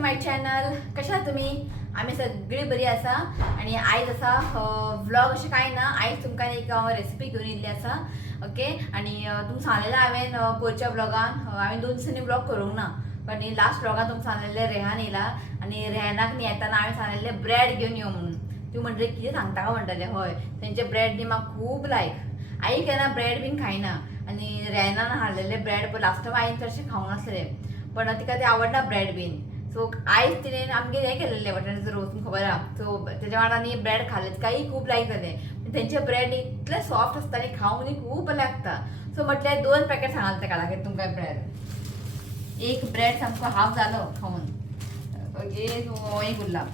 To my channel. कशा तुम्ही? आम्ही सगळी बरी आसा. आणि आयज असा व्लॉग अशें कांय ना. आयज तुमकां एक रेसिपी घेवन येयल्ली आसा. ओके. आणि तुमकां सांगलेलें हांवें पयरच्या व्लॉगान हांवें 2 दिसांनी व्लॉग करूंक ना. पण लास्ट व्लॉगान तुमकां सांगलेलें रेहान येयला आणि रेहानाक न्ही येताना हांवें सांगलेलें ब्रेड घेवन यो म्हणून. ती म्हणटली कितें सांगता काय म्हणटलें. हय, तेंचे ब्रेड न्ही म्हाका खूब लायक. आई केन्ना ब्रेड बीन खायना आणि रेहानान हाडलेले ब्रेड पण लास्ट टायम हांवें चडशें खावंक नासलें. पण तिका ते आवडना ब्रेड बीन. सो आयज तिणें आमगे हें केलेलें वाटाण्याचो रोस, तुमकां खबर आहा. सो तेज्या वांगडा ब्रेड खाल्ले, तिकाय खूब लायक जालें. तेंचे ब्रेड इतले सॉफ्ट आसता आनी खावंक न्ही खूब बरें लागता. सो म्हटल्यार 2 पॅकेट सांगले तेका लागीं तुमकां ब्रेड. एक ब्रेड सामको हाफ जालो खावन. ओके. सो एक उरला.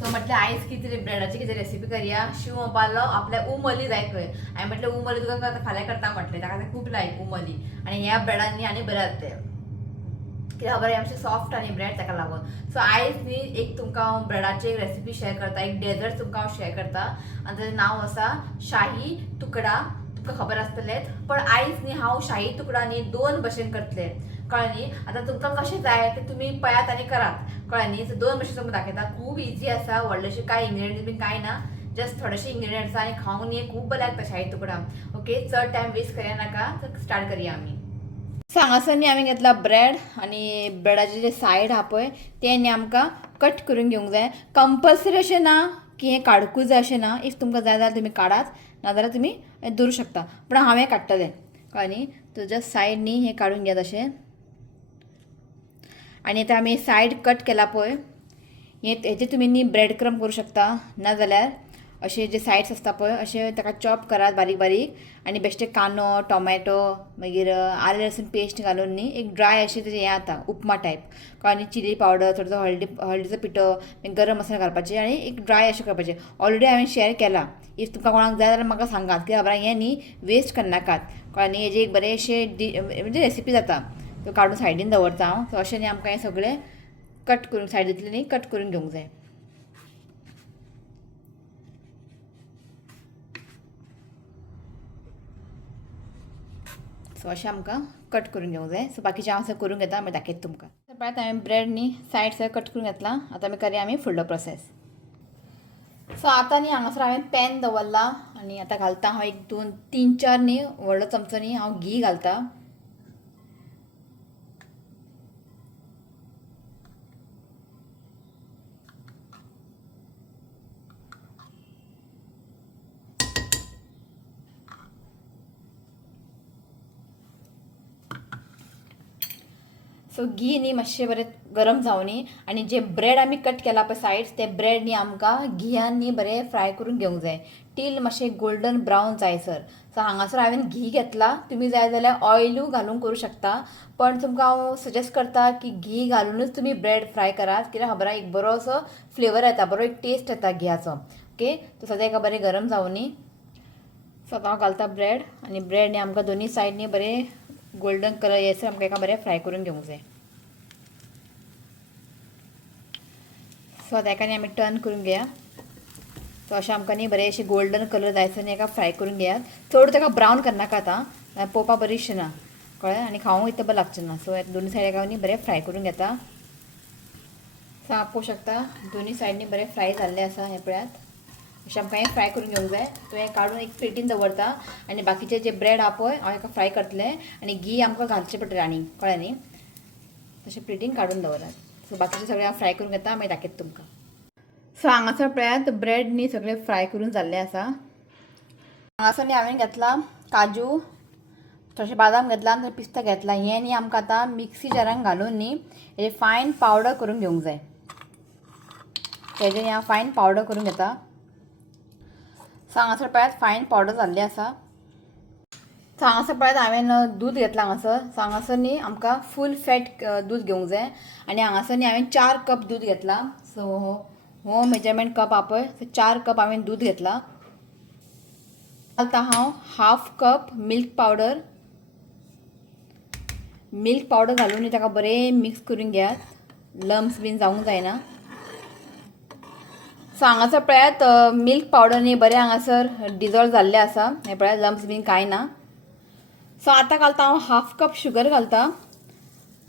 सो म्हटलें आयज कितें ब्रेडाची कितें रेसिपी करया. शिव म्हणपालो आपल्या उमली जाय खंय. हांवें म्हटलें उमली तुका फाल्यां करता म्हटलें. ताका तें खूब लायक उमली. आनी ह्या ब्रेडान न्ही आनी बरें जातलें. कित्याक खबर आमचे सॉफ्ट आनी ब्रेड ताका लागून. सो आयज न्ही एक तुमकां हांव ब्रेडाची एक रेसिपी शेअर करता. एक डेजर्ट तुमकां हांव शेअर करता आनी ताचें नांव आसा शाही तुकडा. तुमकां खबर आसतलेंच. पण आयज न्ही हांव शाही तुकडा न्ही 2 भशेन करतलें. कळ्ळें न्ही. आतां तुमकां कशें जाय तें तुमी पळयात आनी करात. कळ्ळें न्ही. सो 2 भशेन तुमकां दाखयता. खूब इजी आसा. व्हडलेशें कांय इंग्रेडियंट्स बीन कांय ना. जस्ट थोडेशे इंग्रेडियंट्स आनी खावंक न्ही खूब बरें लागता शाही तुकडा. ओके. चड टायम वेस्ट करया नाका. स्टार्ट करया आमी. हांगासर न्ही हांवें घेतला ब्रेड आनी ब्रेडाचे जे सायड आहा पळय ते न्ही आमकां कट करून घेवंक जाय. कंपल्सरी अशें ना की हें काडकूच जाय अशें ना. इफ तुमकां जाय जाल्यार तुमी काडात, नाजाल्यार तुमी दवरूं शकता. पूण हांवें काडटलें. कळ्ळें न्ही. तुज्या सायड न्ही हें काडून घेयात अशें. आनी आतां आमी सायड कट केला पळय हेचे तुमी न्ही ब्रेड क्रम करूं शकता, नाजाल्यार अशे जे सायड्स आसता पळय अशे ताका चॉप करात बारीक बारीक. आनी बेश्टे कांदो, टोमॅटो, मागीर आलें लसूण पेस्ट घालून न्ही एक ड्राय अशें तेजें हें जाता उपमा टायप. कळ्ळें. चिली पावडर, थोडोसो हळदीचो पिठो, गरम मसाला घालपाचे आनी एक ड्राय अशें करपाचें. ऑलरेडी हांवें शेअर केला. इफ तुमकां कोणाक जाय जाल्यार म्हाका सांगात. कित्याक खबर हें न्ही वेस्ट करनाकात. कळ्ळें न्ही. हेजें एक बरेंशें म्हणजे रेसिपी जाता. तो काडून सायडीन दवरता हांव. सो अशें न्ही आमकां हें सगळें कट करून सायडींतलें न्ही कट करून घेवंक जाय. सो अशें आमकां कट करून घेवंक जाय. सो बाकीचें हांव करून घेता मागीर दाखयता तुमकां. पळयत हांवें ब्रेड न्ही सायड सगळें कट करून घेतला. आतां आमी करया फुडलो प्रोसेस. सो आतां न्ही हांगासर हांवें पॅन दवरला आनी आतां घालता हांव एक 2-3-4 न्ही व्हडलो चमचो न्ही हांव घी घालता. सो घी न्ही मातशें बरें गरम जावं न्ही. आनी जे ब्रेड आमी कट केला पळय सायड्स ते ब्रेड न्ही आमकां घियान न्ही बरें फ्राय करून घेवंक जाय. टील मातशें गोल्डन ब्रावन जायसर. सो हांगासर हांवें घी घेतला. तुमी जाय जाल्यार ऑयलूय घालूंक करूं शकता. पण तुमकां हांव सजेस्ट करता की घी घालूनच तुमी ब्रेड फ्राय करात. कित्याक खबर आहा एक बरो असो फ्लेवर येता, बरो एक टेस्ट येता घियाचो. ओके. तो सद्या एका बरें गरम जावं न्ही. सो आतां हांव घालता ब्रेड आनी ब्रेड न्ही आमकां दोनी सायड न्ही बरें गोल्डन कलर येयसर आमकां एका बरें फ्राय करून घेवंक जाय. सो आतां एका न्ही आमी टर्न करून घेया. सो अशें आमकां न्ही बरें अशें गोल्डन कलर जायसर न्ही एका फ्राय करून घेयात. चड ताका ब्रावन करनाका आतां, पळोवपाक बरी दिसचें ना. कळ्ळें. आनी खावंक इतलें बरें लागचें ना. सो दोनी सायड एका न्ही बरें फ्राय करून घेता. सो हांव पळोवंक शकता दोनी सायड न्ही बरें फ्राय जाल्लें आसा. हें पळयात. अशें आमकां हें फ्राय करून घेवंक जाय. सो हें काडून एक प्लेटीन दवरता आनी बाकीचे जे ब्रेड आहा पळय हांव हेका फ्राय करतलें आनी घी आमकां घालचें पडटलें आनी. कळ्ळें न्ही. तशें प्लेटीन काडून दवरात. सो बाकीचें सगळें हांव फ्राय करून घेता मागीर दाखयता तुमकां. सो हांगासर पळयात ब्रेड न्ही सगळें फ्राय करून जाल्लें आसा. हांगासर न्ही हांवें घेतला काजू, थोडेशे बादाम घेतला आनी पिस्ता घेतला. हें न्ही आमकां आतां मिक्सी जारान घालून न्ही हेजी फायन पावडर करून घेवंक जाय. हेजें न्ही हांव फायन पावडर करून घेता. सो हांगासर पळयात फायन पावडर जाल्ली आसा. सो हांगासर पळयात हांवें दूद घेतलां हांगासर. सो हांगासर न्ही आमकां फूल फॅट दूद घेवंक जाय. आनी हांगासर न्ही हांवें 4 कप दूद घेतलां. सो हो मेजरमेंट कप आहा पळय. सो 4 कप हांवें दूद घेतलां. घालता हांव half cup milk powder. Milk powder घालून ताका बरें मिक्स करून घेयात. लम्स बीन जावंक जायना. सो हांगासर पळयात मिल्क पावडर न्ही बरें हांगासर डिजॉल्व जाल्लें आसा. हें पळयात लम्स बीन कांय ना. सो आतां घालता हांव हाफ कप शुगर घालता.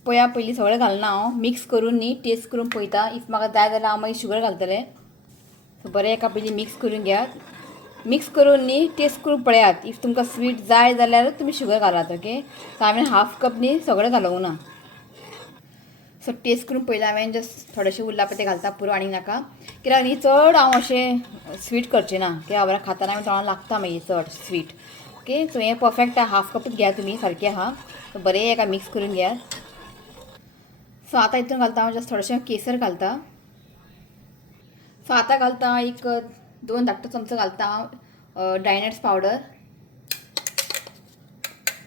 पळया पयलीं सगळें घालना हांव मिक्स करून न्ही टेस्ट करून पळयता. इफ म्हाका जाय जाल्यार हांव मागीर शुगर घालतलें. सो बरें एका पयलीं मिक्स करून घेयात. मिक्स करून न्ही टेस्ट करून पळयात. इफ तुमकां स्वीट जाय जाल्यार तुमी शुगर घालात. ओके. सो हांवें हाफ कप न्ही सगळें घालूंक ना. सो टेस्ट करून पळयलें हांवें. जस्ट थोडेशें उरला पळय तें घालता, पुरो आनी नाका. कित्याक न्ही चड हांव अशें स्वीट करचें ना. कित्याक हांव खाताना हांवें तोंडाक लागता मागीर चड स्वीट. ओके. सो हें परफेक्ट आहा. हाफ कपच घ्या तुमी, सारकें आहा. सो बरें एका मिक्स करून घेयात. सो आतां हितून घालता हांव जस्ट थोडेशें केसर घालता. सो आतां घालता एक 2 धाकटो चमचो घालता हांव ड्राय नट्स पावडर.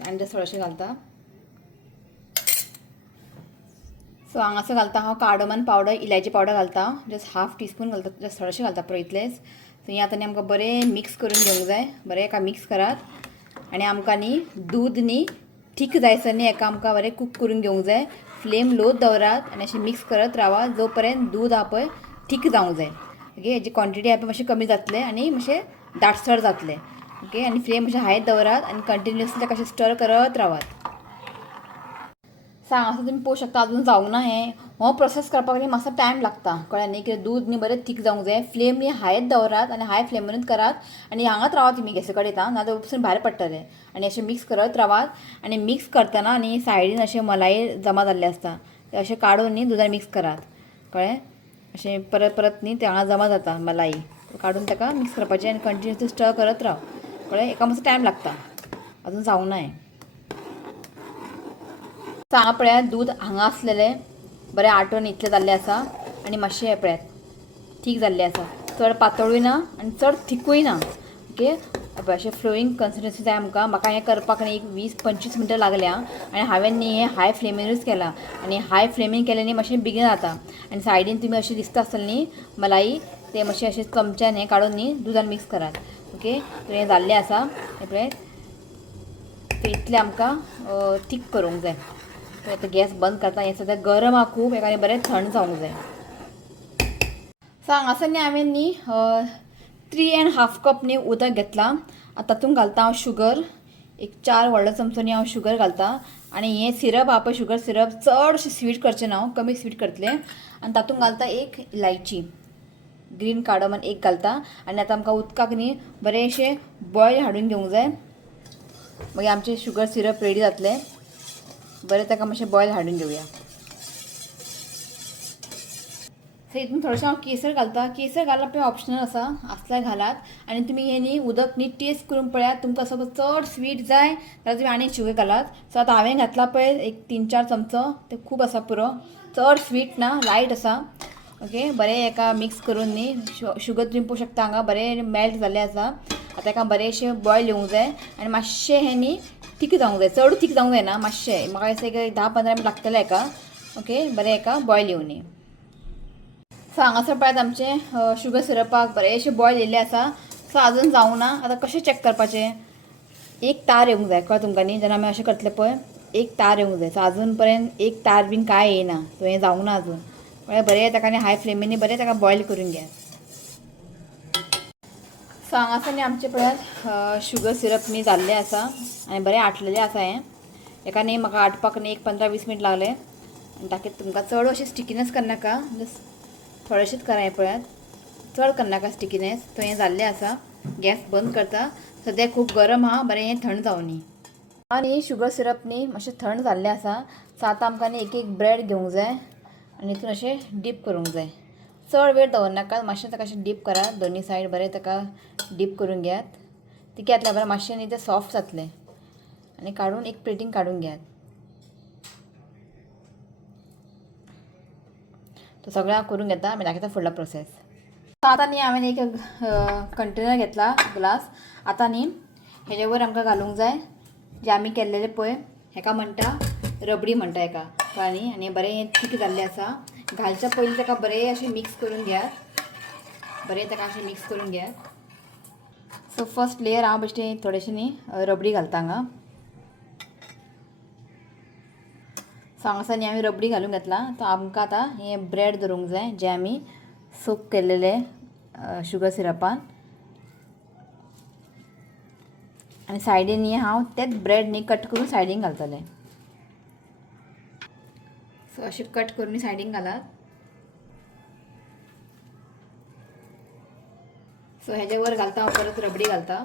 आनी जस्ट थोडेशें घालता. सो हांगासर घालता हांव कार्डमन पावडर, इलायची पावडर घालता. जस्ट हाफ टीस्पून घालता, जस्ट थोडेशें घालता पुरो इतलेंच. सो हें आतां न्ही आमकां बरें मिक्स करून घेवंक जाय. बरें एका मिक्स करात. आनी आमकां न्ही दूद न्ही थीक जायसर न्ही हेका आमकां बरें कूक करून घेवंक जाय. फ्लेम लोच दवरात आनी अशें मिक्स करत रावा जो पर्यंत दूद आहा पळय थीक जावंक जाय. ओके. हेजी क्वॉन्टिटी आहा पळय मातशें कमी जातलें आनी मातशें दाटसर जातलें. ओके. आनी फ्लेम मातशें हायत दवरात आनी कंटिन्युअसली ताका अशें स्टर करत रावात. सांग असं तुम्ही पळोवंक शकता अजून जावंक ना हें. हो प्रोसेस करपाक न्ही मातसो टायम लागता. कळ्ळें न्ही. कित्याक दूद न्ही बरें थीक जावंक जाय. फ्लेम न्ही हायत दवरात आनी हाय फ्लेमीनूच करात आनी हांगाच रावात तुमी गॅसा कडेन नाजाल्यार उपसून भायर पडटलें. आनी अशें मिक्स करत रावात. आनी मिक्स करतना न्ही सायडीन अशें मलाई जमा जाल्लें आसता तें अशें काडून न्ही दुदान मिक्स करात. कळ्ळें. अशें परत परत न्ही तें हांगा जमा जाता मलाई. काडून ताका मिक्स करपाचें आनी कंटिन्युअसली स्टर करत राव. कळ्ळें. एका मातसो टायम लागता. अजून जावंक ना हें. हांगा पळयात दूद हांगा आसलेलें बरें आटोन इतलें जाल्लें आसा आनी मातशें हें पळयात थीक जाल्लें आसा. चड पातळूय ना आनी चड थिकूय ना. ओके. अशें फ्लोईंग कन्सिस्टन्सी जाय आमकां. म्हाका हें करपाक न्ही एक 20-25 मिनटां लागल्या आनी हांवें न्ही हें हाय फ्लेमीनूच केलां. आनी हाय फ्लेमीन केलें न्ही मातशें बेगीन जाता. आनी सायडीन तुमी अशें दिसता आसतलें न्ही मलाई तें मातशें अशें चमच्यान हें काडून न्ही दुदान मिक्स करात. ओके. सो हें जाल्लें आसा. हें पळयात. तें इतलें आमकां थीक करूंक जाय. आतां गॅस बंद करता. हें सद्या गरम आहा खूब. हेका बरें थंड जावंक जाय. सो हांगासर न्ही हांवें न्ही 3.5 कप न्ही उदक घेतलां. आतां तातूंत घालता हांव शुगर. एक 4 व्हडलो चमचो न्ही हांव शुगर घालता. आनी हें सिरप आहा पळय शुगर सिरप चड अशें स्वीट करचें ना हांव, कमी स्वीट करतलें. आनी तातूंत घालता एक इलायची ग्रीन कार्डमन एक घालता. आनी आतां आमकां उदकाक न्ही बरेंशें बॉयल हाडून घेवंक जाय. मागीर आमचें शुगर सिरप रेडी जातलें. बरें ताका मातशें बॉयल हाडून घेवया. सो हितून थोडेशें हांव केसर घालता. केसर घालप हें ऑप्शनल आसा, आसल्यार घालात. आनी तुमी हें न्ही उदक न्ही टेस्ट करून पळयात. तुमकां सपोज चड स्वीट जाय जाल्यार तुमी आनी शुगर घालात. सो आतां हांवें घातला पळय एक 3-4 चमचो तें खूब आसा पुरो. चड स्वीट ना, लायट आसा. ओके. बरें एका मिक्स करून न्ही शुगर तुमी पळोवंक शकता हांगा बरें मेल्ट जाल्लें आसा. आतां हेका बरेंशें बॉयल येवंक जाय आनी मातशें हें न्ही थीक जावंक जाय. चड थीक जावंक जायना, मातशें. म्हाका दिसता एक 10-15 मिनट लागतलें हेका. ओके. बरें हेका बॉयल येवनी. सो हांगासर पळयात आमचें शुगर सिरपाक बरेंशें बॉयल येयल्लें आसा. सो आजून जावंक ना. आतां कशें चॅक करपाचें. एक तार येवंक जाय. कळ्ळें तुमकां न्ही. जेन्ना आमी अशें करतलें पळय एक तार येवंक जाय. सो आजून पर्यंत एक तार बीन कांय येयना. सो हें जावंक ना आजून. कळ्ळें. बरें ताका न्ही हाय फ्लेमीनी बरें ताका बॉयल करून घ्या. सो हांगासर न्ही आमचें पळयात शुगर सिरप न्ही जाल्लें आसा आनी बरें आटलेलें आसा हें. हेका न्ही म्हाका आटपाक न्ही एक 15-20 मिनट लागले. आनी ताका तुमकां चड अशें स्टिकीनेस करनाका. जस्ट थोडेंशींच करा. हें पळयात चड करनाका स्टिकीनेस. तो हें जाल्लें आसा. गॅस बंद करता. सद्या खूब गरम आहा. बरें हें थंड जावं न्ही. आनी शुगर सिरप न्ही मातशें थंड जाल्लें आसा. सो आतां आमकां न्ही एक ब्रेड घेवंक जाय आनी हितून अशें डीप करूंक जाय. चड वेळ दवरनाका. मातशें ताका अशें डीप करात. दोनी सायड बरें ताका डीप करून घेयात. ती घेतल्यार बरें मातशें न्ही तें सॉफ्ट जातलें आनी काडून एक प्लेटीन काडून घेयात. तो सगळें हांव करून घेता. मागीर दाखयता फुडलो प्रोसेस. आतां न्ही हांवें एक कंटेनर घेतला ग्लास. आतां न्ही हेजे वयर आमकां घालूंक जाय जें आमी केल्लेलें पळय हेका म्हणटा रबडी म्हणटा हेका. कळ्ळें न्ही. आनी बरें हें थीक जाल्लें आसा. घालच्या पयलीं ताका बरें अशें मिक्स करून घेयात. बरें ताका अशें मिक्स करून घेयात. सो फर्स्ट लेयर हांव बेश्टें थोडेशें न्ही रबडी घालता हांगा. सो हांगासर न्ही हांवें रबडी घालून घेतला. तो आमकां आतां हें ब्रेड दवरूंक जाय जें आमी सोक केल्लेलें शुगर सिरपान. आनी सायडीन न्ही हांव तेंच ब्रेड न्ही कट करून सायडीन घालतलें. सो असे कट करून सायडीन घालात. सो ह्याच्या वर घालता परत रबडी घालता.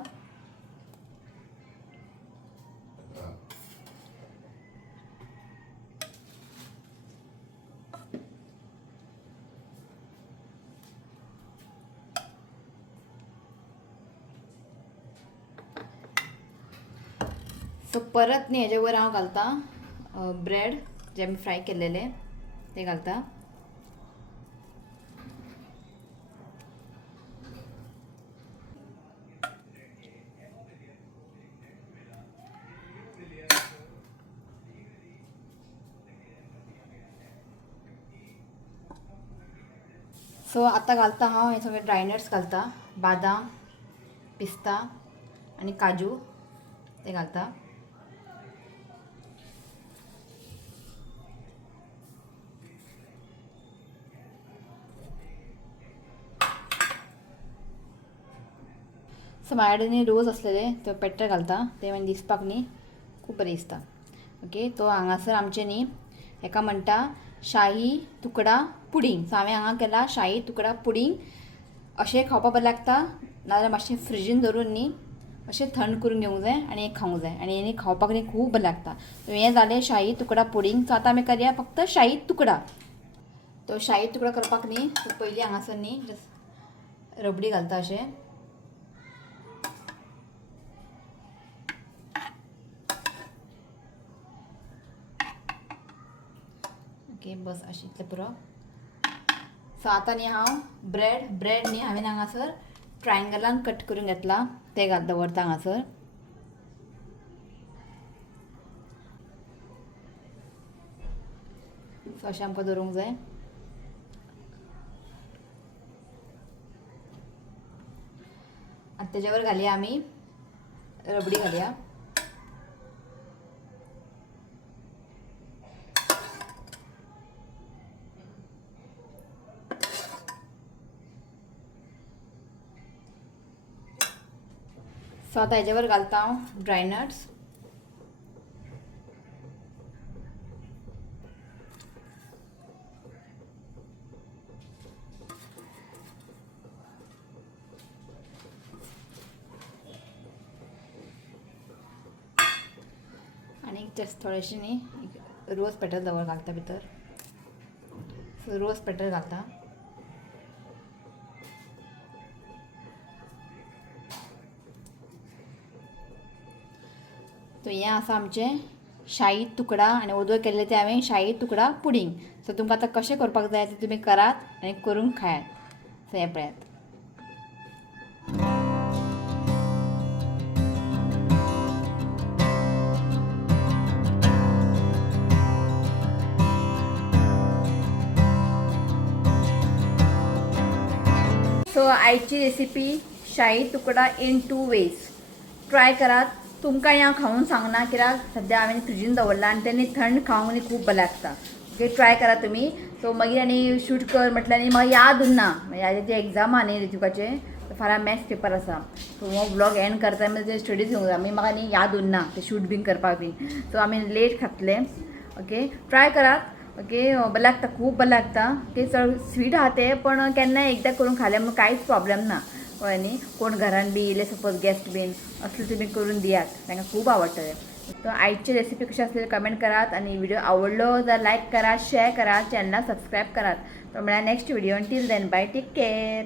सो परत न्ही ह्याच्या वर हांव घालता ब्रेड जे आमी फ्राय केलेले ते घालता. सो आता घालता हांव हे सगळे ड्राय नट्स घालता. बादाम, पिस्ता आणि काजू ते घालता. सो माझ्या कडेन रोज असलेले तो पेट्टर घालता. ते म्हणजे दिसपाक न्ही खूब बरें दिसता. ओके, तो हांगासर आमचे न्ही हेका म्हणटा शाही तुकडा पुडिंग. सो हांवें हांगा केला शाही तुकडा पुडिंग. अशें खावपाक बरें लागता, नाजाल्यार मातशें फ्रिजीन दवरून न्ही अशें थंड करून घेवंक जाय आनी हें खावंक जाय आनी हें खावपाक न्ही खूब बरें लागता. सो हें जालें शाही तुकडा पुडिंग. सो आतां आमी करया फक्त शाही तुकडा. तो शाही तुकडा करपाक न्ही पयलीं हांगासर न्ही रबडी घालता अशें. ओके, बस अशें इतलें पुरो. सो आतां न्ही हांव ब्रेड न्ही हांवें हांगासर ट्रायंगलान कट करून घेतला. ते दवरता हांगासर. सो अशें आमकां दवरूंक जाय. आतां तेज्या वर घालया आमी रबडी घालया. सो आतां हेज्या वर घालता हांव ड्राय नट्स. आनी जस्ट थोडेशें न्ही रोज पेटल घालता भितर. सो रोज पेटल घालता. तो हें आसा आमचें शाही तुकडा आनी ओदो केल्ले ते हांवें शाही तुकडा पुडिंग. सो तुमकां आतां कशें करपाक जाय तें तुमी करात आनी करून खायात. सो हें पळयात. सो आयची रेसिपी शाही तुकडा इन 2 वेज. ट्राय करात. तुमकां हांव खावून सांगना कित्याक सद्या हांवें फ्रिजीन दवरला आनी तें थंड खावंक न्ही खूब बरें लागता. ओके, ट्राय करा तुमी. सो मागीर आनी शूट कर म्हटल्यार न्ही म्हाका याद उरना. म्हाजे जे एग्जाम आहा न्ही ऋतुकाचे फाल्यां मॅथ्स पेपर आसा. सो हो व्लॉग एंड करता म्हणजे ते स्टडीज घेवंक जाय. मागीर म्हाका न्ही याद उरना ते शूट बीन करपाक बीन. सो आमी लेट खातले. ओके, ट्राय करात. ओके, बरें लागता, खूब बरें लागता. ओके, चड स्वीट आहा तें पण केन्नाय एकदां करून खालें म्हणून कांयच प्रॉब्लेम ना. कळ्ळें न्ही. कोण घरान बी येयले सपोज गेस्ट बीन असले तुमी करून दियात, तांकां खूब आवडटलें. तर आयची रेसिपी कशी आसली कमेंट करात आनी व्हिडिओ आवडलो जाल्यार लायक करा, शेअर करा, चॅनलाक सबस्क्रायब करात. तर म्हळ्यार next video. Till then bye, take care.